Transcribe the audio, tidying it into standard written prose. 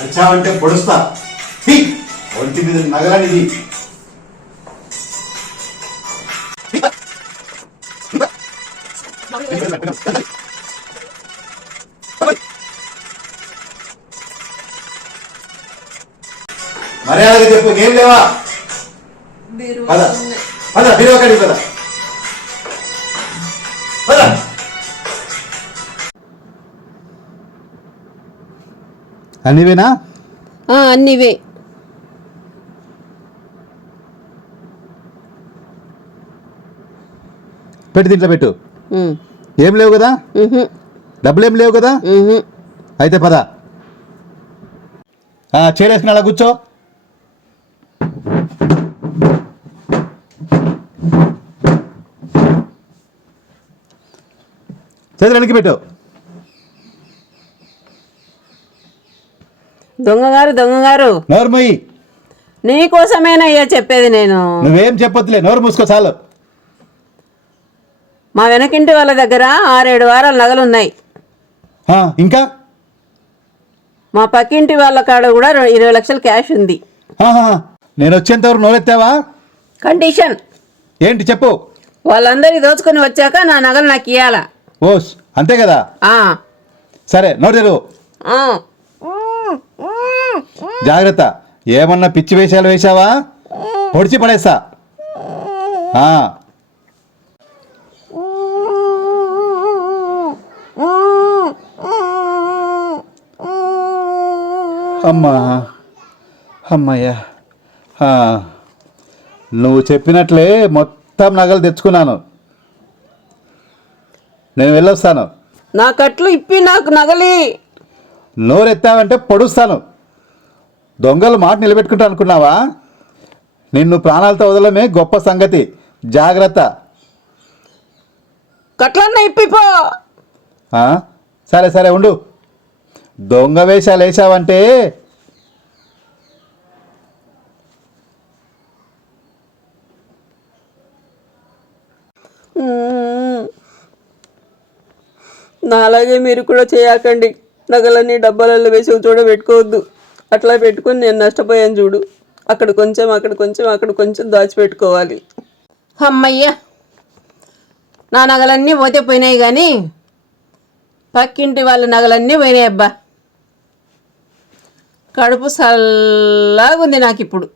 అరిచావంటే పొడుస్తా. ఒంటి మీద నగరానిది. మర్యాదగా చెప్పు, ఏం లేవా? పద పద, బీరువా కాడికి పద. పద. అన్నివేనా? అన్నివే. పెట్టు, దీంట్లో పెట్టు. ఏం లేవు కదా? డబ్బులు ఏం లేవు కదా? అయితే పద. చేరేసుకుని అలా కూర్చో. చేతులు వెనక్కి పెట్టు. దొంగగారు నోరు మొయ్యి. నీకోసమేనయ్యా చెప్పేది నేను. నువ్వేం చెప్పొద్దులే, నోరు మూసుకో చాలు. మా వెనకింటి వాళ్ళ దగ్గర 6-7 వారాల నగలున్నాయి. ఇంకా మా పక్కింటి వాళ్ళ కాడ కూడా 20 లక్షలు క్యాష్ ఉంది. నేను వచ్చేంతవరకు నోరెత్తావా? కండిషన్ ఏంటి చెప్పు. వాళ్ళందరి దోచుకొని వచ్చాక నా నగలు నాకు ఇయ్యాల. ఓస్, అంతే కదా? సరే, నోరు తెరువు. జాగ్రత్త, ఏమన్నా పిచ్చి వేషాలు వేశావా పొడిచి పడేస్తా. అమ్మా, అమ్మయ్యా, నువ్వు చెప్పినట్లే మొత్తం నగలు తెచ్చుకున్నాను. నేను వెళ్ళొస్తాను. నా కట్లు ఇప్పి నాకు నగలి. నోరెత్తావంటే పొడుస్తాను. దొంగలు మాట నిలబెట్టుకుంటా అనుకున్నావా? నిన్ను ప్రాణాలతో వదలమే గొప్ప సంగతి. జాగ్రత్త. కట్లన్నా ఇప్పిపో. సరే సరే ఉండు. దొంగ వేషాలు వేసావంటే నా అలాగే మీరు కూడా చేయకండి. నగలన్నీ డబ్బాలలో వేసి చూడ పెట్టుకోవద్దు. అట్లా పెట్టుకుని నేను నష్టపోయాను చూడు. అక్కడ కొంచెం అక్కడ కొంచెం దాచిపెట్టుకోవాలి. అమ్మయ్యా, నా నగలన్నీ పోతే పోయినాయి, కానీ పక్కింటి వాళ్ళ నగలన్నీ పోయినాయి. అబ్బా, కడుపు సల్లాగుంది నాకు ఇప్పుడు.